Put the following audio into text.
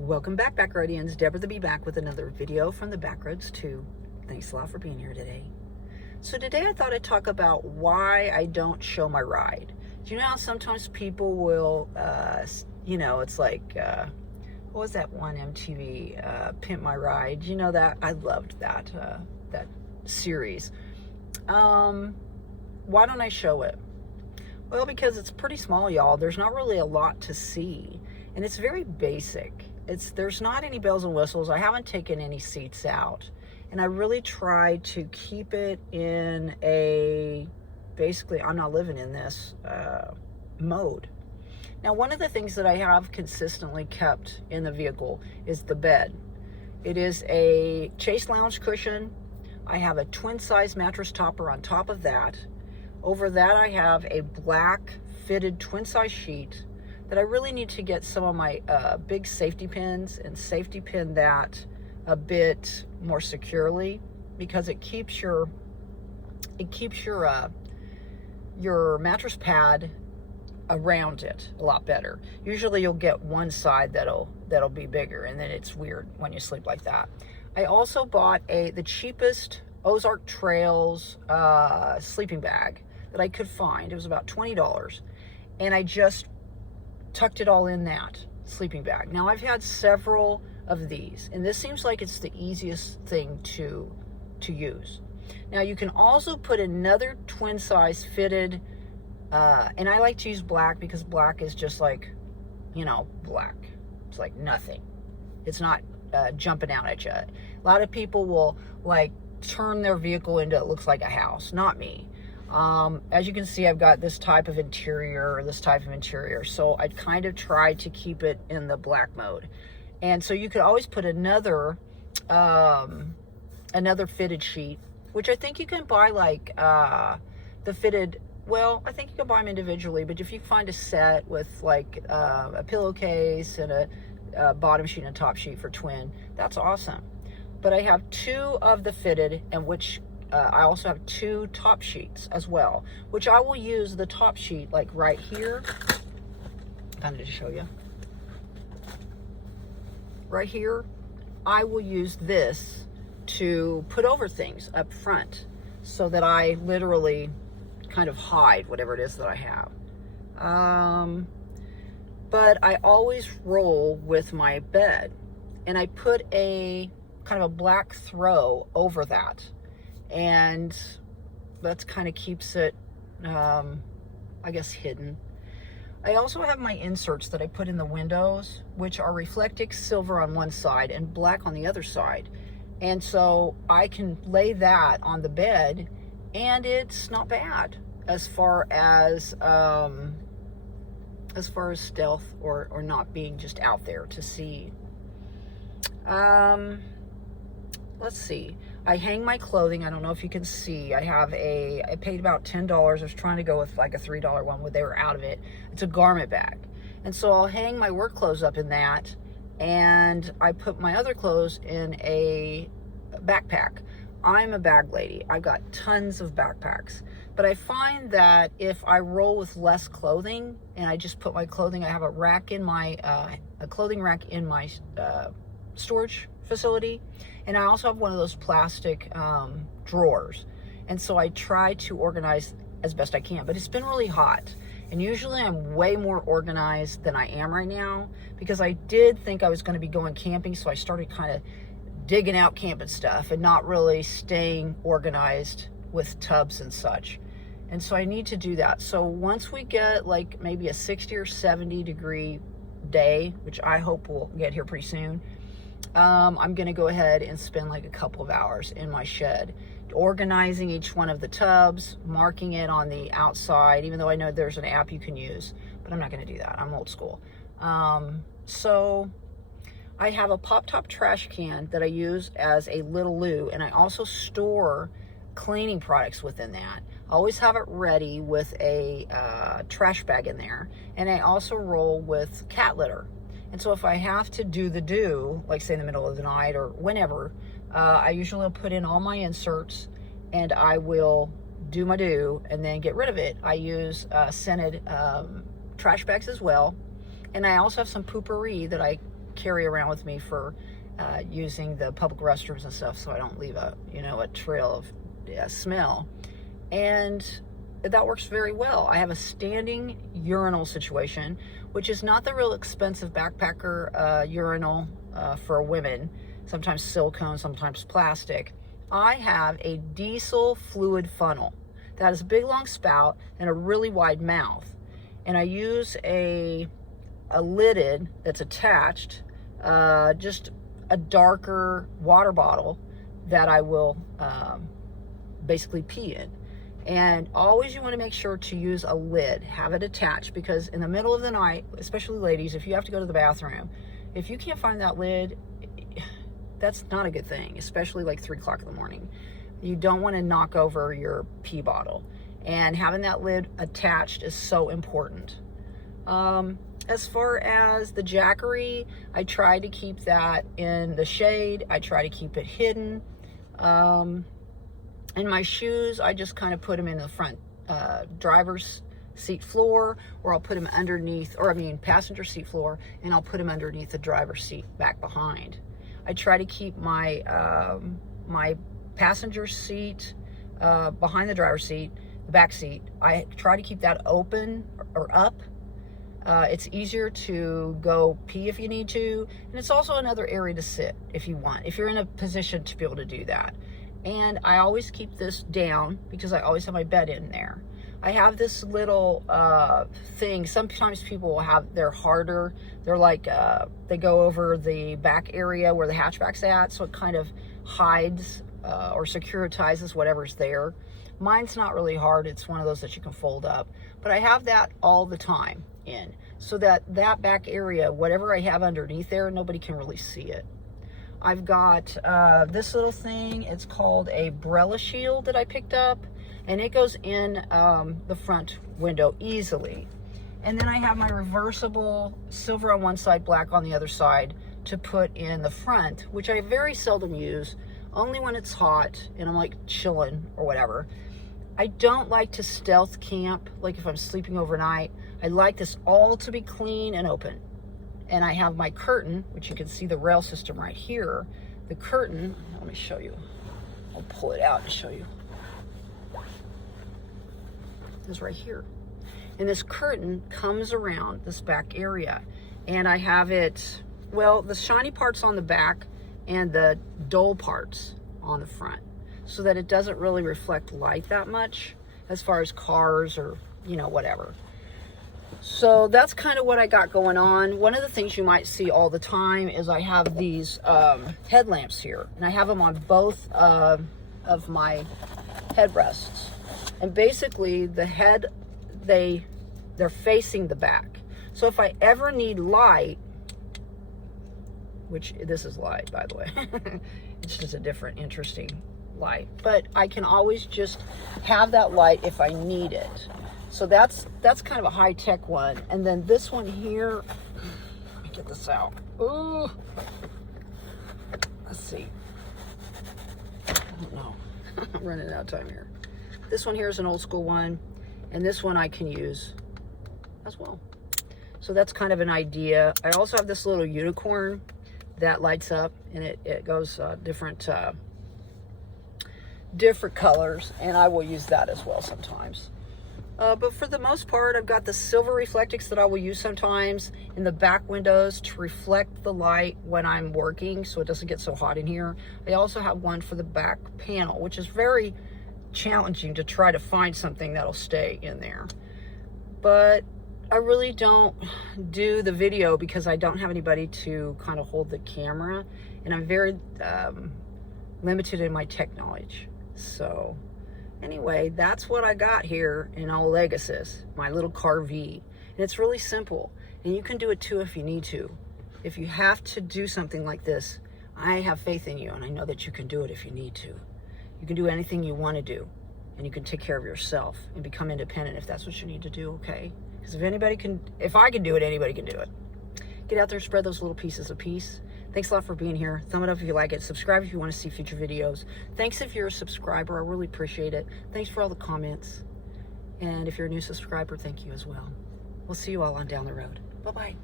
Welcome back, Backroadians. Deborah the Bee back with another video from the Backroads 2. Thanks a lot for being here today. So today I thought I'd talk about why I don't show my ride. Do you know how sometimes people will, it's like, what was that one MTV, Pimp My Ride? You know that? I loved that, that series. Why don't I show it? Well, because it's pretty small, y'all. There's not really a lot to see, and it's very basic. There's not any bells and whistles. I haven't taken any seats out, and I really try to keep it in basically, I'm not living in this mode. Now, one of the things that I have consistently kept in the vehicle is the bed. It is a Chase lounge cushion. I have a twin size mattress topper on top of that. Over that, I have a black fitted twin size sheet that I really need to get some of my big safety pins and safety pin that a bit more securely, because it keeps your mattress pad around it a lot better. Usually you'll get one side that'll be bigger, and then it's weird when you sleep like that. I also bought the cheapest Ozark Trails sleeping bag that I could find. It was about $20, and I just tucked it all in that sleeping bag. Now, I've had several of these, and this seems like it's the easiest thing to use. Now, you can also put another twin size fitted, and I like to use black because black is just like, black. It's like nothing. It's not jumping out at you. A lot of people will like turn their vehicle into it looks like a house. Not me. As you can see, I've got this type of interior, so I kind of try to keep it in the black mode. And so you could always put another fitted sheet, which I think you can buy like the fitted, well, I think you can buy them individually, but if you find a set with like a pillowcase and a bottom sheet and a top sheet for twin, that's awesome. But I have two of the fitted, and which I also have two top sheets as well, which I will use the top sheet like right here. Kind of to show you. Right here, I will use this to put over things up front so that I literally kind of hide whatever it is that I have. But I always roll with my bed, and I put a kind of a black throw over that. And that kind of keeps it, I guess, hidden. I also have my inserts that I put in the windows, which are reflective silver on one side and black on the other side. And so I can lay that on the bed, and it's not bad as far as stealth or not being just out there to see. Let's see. I hang my clothing. I don't know if you can see. I paid about $10. I was trying to go with like a $3 one, but they were out of it. It's a garment bag. And so I'll hang my work clothes up in that, and I put my other clothes in a backpack. I'm a bag lady. I've got tons of backpacks. But I find that if I roll with less clothing and I just put my clothing, I have a rack in my, a clothing rack in my storage facility, and I also have one of those plastic drawers, and so I try to organize as best I can. But it's been really hot, and usually I'm way more organized than I am right now, because I did think I was going to be going camping, so I started kind of digging out camping stuff and not really staying organized with tubs and such. And so I need to do that. So once we get like maybe a 60 or 70 degree day, which I hope we'll get here pretty soon, I'm gonna go ahead and spend like a couple of hours in my shed organizing each one of the tubs, marking it on the outside, even though I know there's an app you can use, but I'm not gonna do that. I'm old school. So I have a pop-top trash can that I use as a little loo, and I also store cleaning products within that. I always have it ready with a trash bag in there, and I also roll with cat litter. And so if I have to do, like say in the middle of the night or whenever, I usually will put in all my inserts, and I will do my do and then get rid of it. I use scented trash bags as well. And I also have some poopery that I carry around with me for using the public restrooms and stuff, so I don't leave a, you know, a trail of smell. And that works very well. I have a standing urinal situation, which is not the real expensive backpacker urinal for women, sometimes silicone, sometimes plastic. I have a diesel fluid funnel that has a big long spout and a really wide mouth. And I use a lidded that's attached, just a darker water bottle that I will basically pee in. And always you want to make sure to use a lid, have it attached, because in the middle of the night, especially ladies, if you have to go to the bathroom, if you can't find that lid, that's not a good thing, especially like 3 o'clock in the morning. You don't want to knock over your pee bottle, and having that lid attached is so important. As far as the Jackery, I try to keep that in the shade. I try to keep it hidden. In my shoes, I just kind of put them in the front driver's seat floor, or I'll put them underneath, or I mean passenger seat floor, and I'll put them underneath the driver's seat back behind. I try to keep my my passenger seat behind the driver's seat, the back seat. I try to keep that open or up. It's easier to go pee if you need to, and it's also another area to sit if you want, if you're in a position to be able to do that. And I always keep this down because I always have my bed in there. I have this little thing. Sometimes people will have, they're harder. They're like, they go over the back area where the hatchback's at, so it kind of hides or securitizes whatever's there. Mine's not really hard. It's one of those that you can fold up. But I have that all the time in, so that that back area, whatever I have underneath there, nobody can really see it. I've got this little thing. It's called a Brella shield that I picked up, and it goes in the front window easily. And then I have my reversible silver on one side, black on the other side to put in the front, which I very seldom use, only when it's hot and I'm like chilling or whatever. I don't like to stealth camp, like if I'm sleeping overnight. I like this all to be clean and open. And I have my curtain, which you can see the rail system right here. The curtain, let me show you. I'll pull it out and show you. It's right here. And this curtain comes around this back area. And I have it, well, the shiny parts on the back and the dull parts on the front, so that it doesn't really reflect light that much as far as cars or, you know, whatever. So that's kind of what I got going on. One of the things you might see all the time is I have these headlamps here, and I have them on both of my headrests. And basically the head, they're facing the back. So if I ever need light, which this is light, by the way, it's just a different, interesting light, but I can always just have that light if I need it. So that's kind of a high-tech one. And then this one here, let me get this out. Ooh, let's see. I don't know. I'm running out of time here. This one here is an old school one, and this one I can use as well. So that's kind of an idea. I also have this little unicorn that lights up, and it goes different colors, and I will use that as well sometimes. But for the most part, I've got the silver reflectix that I will use sometimes in the back windows to reflect the light when I'm working, so it doesn't get so hot in here. I also have one for the back panel, which is very challenging to try to find something that'll stay in there. But I really don't do the video because I don't have anybody to kind of hold the camera, and I'm very limited in my tech knowledge. So anyway, that's what I got here in old Eggasus, my little car V. And it's really simple, and you can do it too if you need to. If you have to do something like this, I have faith in you, and I know that you can do it if you need to. You can do anything you want to do, and you can take care of yourself and become independent if that's what you need to do, okay? Because if I can do it, anybody can do it. Get out there and spread those little pieces of peace. Thanks a lot for being here. Thumb it up if you like it. Subscribe if you want to see future videos. Thanks if you're a subscriber. I really appreciate it. Thanks for all the comments. And if you're a new subscriber, thank you as well. We'll see you all on down the road. Bye-bye.